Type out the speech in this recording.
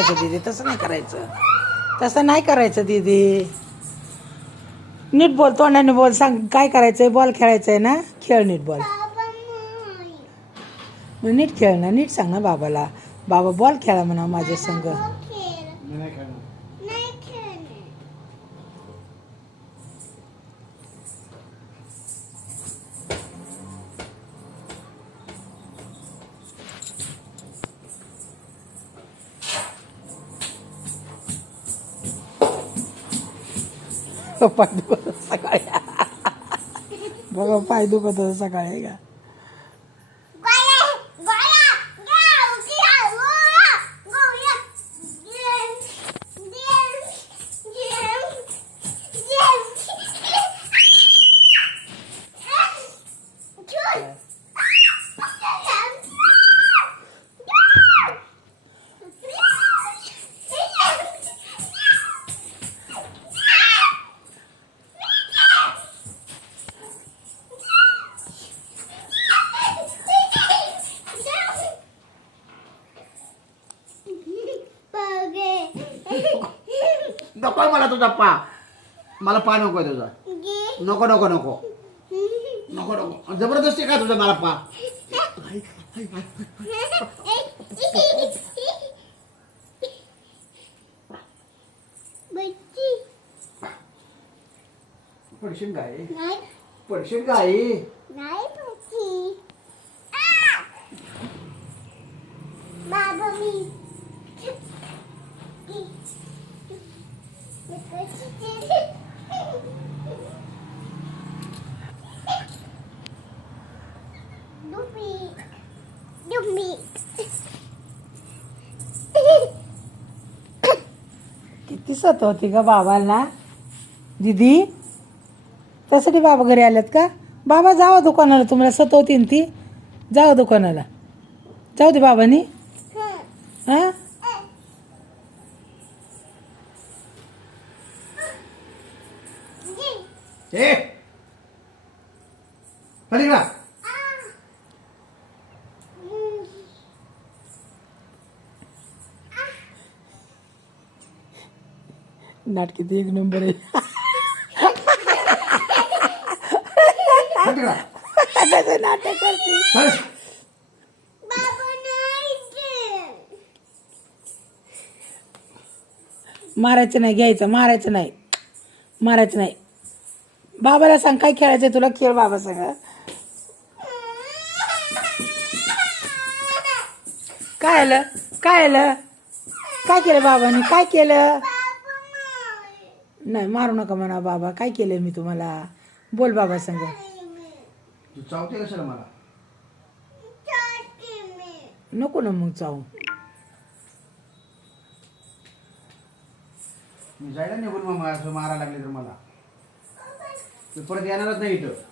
करायचं दीदी, तसं नाही करायचं, तसं नाही करायचं दीदी. नीट बोल, तोंडाने बोल, सांग काय करायचंय. बॉल खेळायचंय ना, खेळ नीट बॉल. मग नीट खेळ ना, नीट सांग ना बाबाला, बाबा बॉल खेळा म्हणा माझ्या संग. पाय दुखत होता सकाळी. बघा पाय दुखत होता सकाळी आहे का. नको मला तुझा पा, मला पा नको तुझा. नको नको नको नको नको, जबरदस्ती का तुझा मला पा. पडशील गाय, पडशील गाय. किती सत होती का बाबाला दीदी. त्यासाठी बाबा घरी आल्यात का. बाबा जावा दुकानाला, तुम्हाला सतवती ना ती. जावा दुकानाला, जाऊ दे बाबानी. हा ए पलीकडा. नाटकीत एक नंबर आहे. पलीकडा. कसं नाटक करते. बस. मारायचं नाही, घ्यायचं, मारायचं नाही, मारायचं नाही. बाबाला सांग काय खेळायचंय तुला, खेळ बाबा सगळं. काय आलं, काय आलं, काय केलं बाबाने, काय केलं. नाही मारू नका म्हणा बाबा, काय केलंय मी तुम्हाला. बोल बाबा संग. तू चावते कशाला मला. नको ना मग चावू. मी जायला निघून मग मारायला लागले तर मला, मी परत येणारच नाही इथं.